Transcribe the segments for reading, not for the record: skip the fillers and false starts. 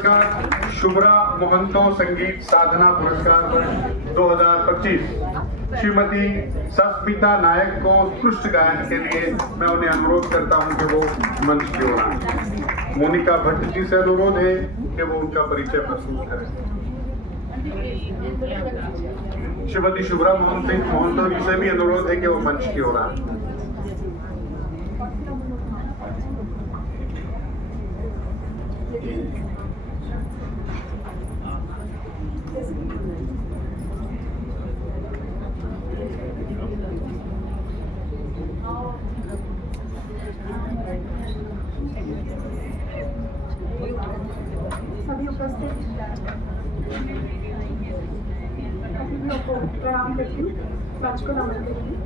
शुभ्रा मोहंतो संगीत साधना पुरस्कार वर्ष 2025 श्रीमती सस्मिता नायक को उत्कृष्ट गायन के लिए मैं उन्हें अनुरोध करता हूं कि वो मंच की ओर आए। मोनिका भट्ट जी से अनुरोध है कि वो उनका परिचय प्रस्तुत करें। श्रीमती शुभ्रा मोहंतो जी से भी अनुरोध है कि वो मंच की ओर आए। सभी उपस्थित अतिथियों को प्रणाम करती हूँ, मंच को नमन करती हूँ।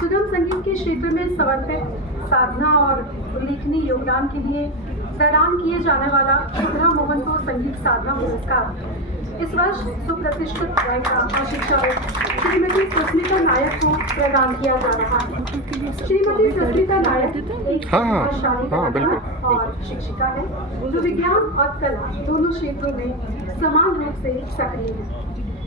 सुगम संगीत के क्षेत्र में समर्पित साधना और उल्लेखनीय योगदान के लिए प्रदान किए जाने वाला शुभ्रा मोहंतो संगीत साधना पुरस्कार इस वर्ष सुप्रतिष्ठित गायिका और शिक्षाविद श्रीमती सस्मिता नायक को प्रदान किया जा रहा है। श्रीमती सस्मिता नायक एक प्रतिभाशाली कलाकार और शिक्षिका है जो विज्ञान और कला दोनों क्षेत्रों में समान रूप से सक्रिय है।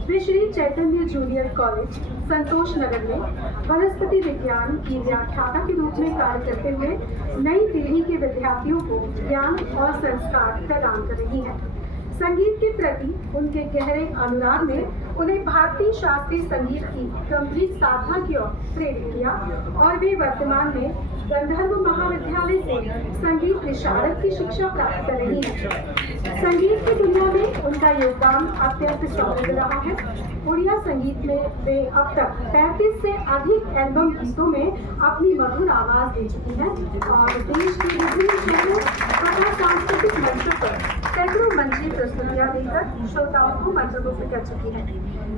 वे श्री चैतन्य जूनियर कॉलेज संतोष नगर में वनस्पति विज्ञान की व्याख्याता के रूप में कार्य करते हुए नई पीढ़ी के विद्यार्थियों को ज्ञान और संस्कार प्रदान कर रही हैं। संगीत के प्रति उनके गहरे अनुराग ने उन्हें भारतीय शास्त्रीय संगीत की गंभीर साधना की ओर प्रेरित किया और वे वर्तमान में गंधर्व महाविद्यालय से संगीत विशारद की शिक्षा प्राप्त कर रही हैं। संगीत की दुनिया में उनका योगदान अत्यंत समृद्ध रहा है। उड़िया संगीत में वे अब तक 35 से अधिक एल्बम गीतों में अपनी मधुर आवाज दे चुकी हैं और देश के विभिन्न क्षेत्रों तथा सांस्कृतिक मंचों पर सैकड़ों मंचीय प्रस्तुतियां देकर श्रोताओं को मंत्रमुग्ध कर चुकी हैं।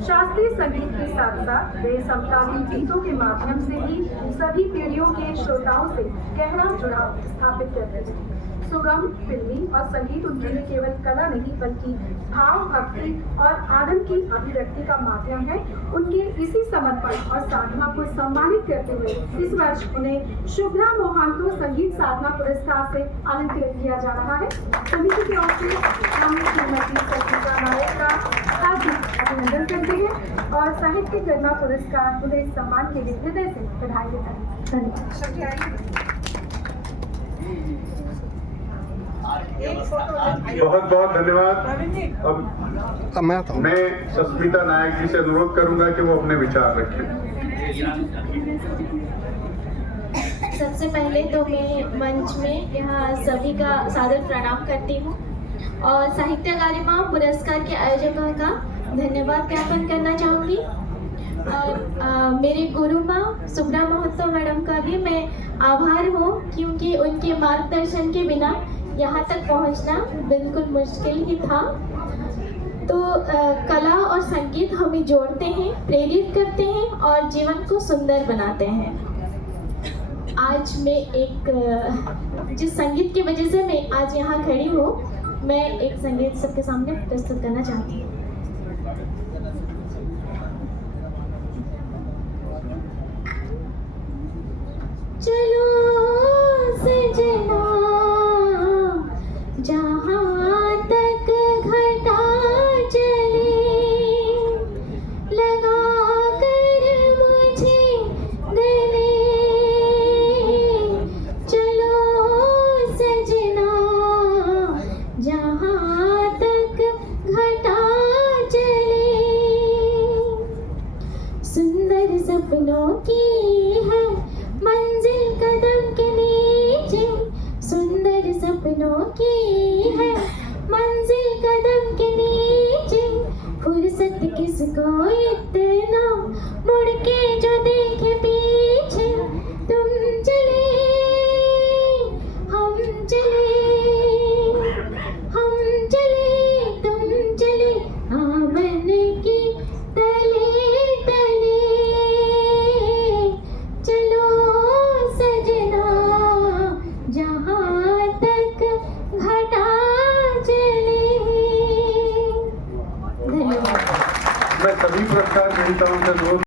शास्त्रीय संगीत के साथ साथ वे समकालीन गीतों के माध्यम से ही सभी पीढ़ियों के श्रोताओं से गहरा जुड़ाव स्थापित करते हैं। सुगम फिल्मी और संगीत उनके लिए केवल कला नहीं बल्कि भाव, भक्ति और आनंद की अभिव्यक्ति का माध्यम है। उनके इसी समर्पण और साधना को सम्मानित करते हुए इस वर्ष उन्हें शुभ्रा मोहंतो संगीत साधना पुरस्कार से अलंकृत किया जा रहा है। समिति की ओर से हम श्रीमती सस्मिता नायक का हार्दिक अभिनंदन करते हैं और साहित्य कर्मा पुरस्कार उन्हें इस सम्मान के लिए हृदय से बधाई देता है। धन्यवाद। बहुत बहुत धन्यवाद। अब मैं सस्मिता नायक जी से अनुरोध करूंगा कि वो अपने विचार रखें। सबसे पहले तो मैं मंच में यहाँ सभी का सादर प्रणाम करती हूँ और साहित्य गरिमा पुरस्कार के आयोजकों का धन्यवाद ज्ञापन करना चाहूँगी और मेरे गुरु माँ शुभ्रा मोहंतो मैडम का भी मैं आभार हूँ क्योंकि उनके मार्गदर्शन के बिना यहाँ तक पहुँचना बिल्कुल मुश्किल ही था। तो कला और संगीत हमें जोड़ते हैं, प्रेरित करते हैं और जीवन को सुंदर बनाते हैं। आज मैं एक जिस संगीत की वजह से मैं आज यहाँ खड़ी हूँ, मैं एक संगीत सबके सामने प्रस्तुत करना चाहती हूँ। चलो सजना जहाँ तक घटा चले लगा कर मुझे गले चलो सजना जहाँ तक घटा चले सुंदर सपनों की है मंजिल कदम के नीचे सुंदर सपनों की है मंजिल कदम के नीचे फुर्सत किसको इतना मुड़ के जो देखे पीछे तुम चले हम चले हम चले तुम चले आमन की तले तले चलो सजना जहाँ तक घटा चले। मैं सभी पुरस्कार ग्रहीताओं से अनुरोध